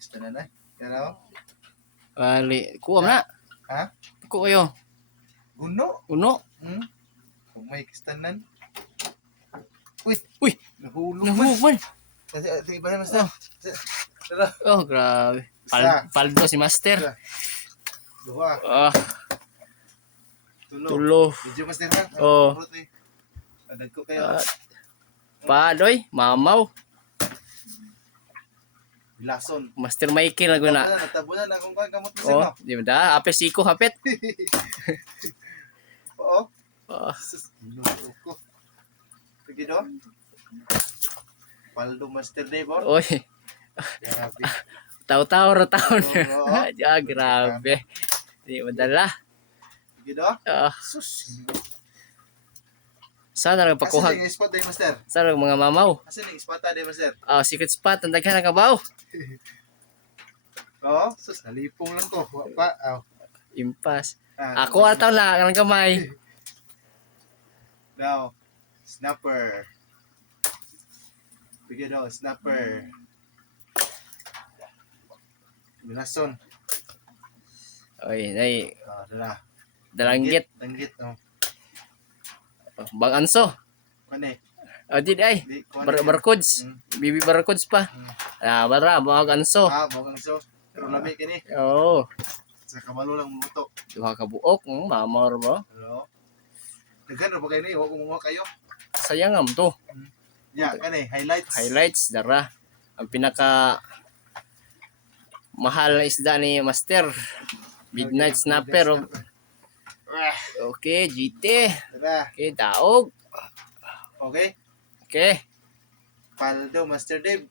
Gusto na. Kaya Ali, kuha na. ha? Ko kayo. Uno? Uno. Kung may kistanan. Uy, Nahulog nahuman. Kasi iba na, Master. Tara. Oh, grabe. Isa. Paldo si Master. Isa. Dua. Ah, Tulo. tulo. Medyo, Master, ha? Oh. Adag ko kayo. Padoy, mamaw. Bilason. Master Mikey na guna. Natabunan na kung kamot mo Oh, sino. di ba da? Apes siko hapit. Oo. Oh, Sus, inuho ko. Sige do. Paldo Master Dave, oh. oy, Grabe. taw-taw ra taon. Oo. Ah, grabe. Di madala. Sige do. Ah, Sus. sana Asa nagpakuha. yung spot day, Master? Sana mga mamaw. Asa yung spot day, Master? Ah, secret spot ang daghan nga baw. Oo. Sus, nalipong lang ko. Pa. Impas. Ako ataw na ang kamay. Now, snapper. Sige do, snapper. Bilason. Oy, nay Dala. dalanggit. Danggit, no. Bang anso. Kone. Oh, di ay. Di, Barcodes. Bibi barcodes pa. Ah, bara bang anso. Bawang so. Pero lami kini. Oh, Sa kabalo lang muto. duha ka buok, mamor mo. Hello. Daghan ra ba kayo ni? Huwag kumuha kayo. Sayang am to. Ya, kani, highlights. Highlights dara. Ang pinaka mahal na isda ni Master. Midnight Snapper. Oh. Okay, GT. Tara. Okay, daog. Okay. Okay. Paldo, Master Dave.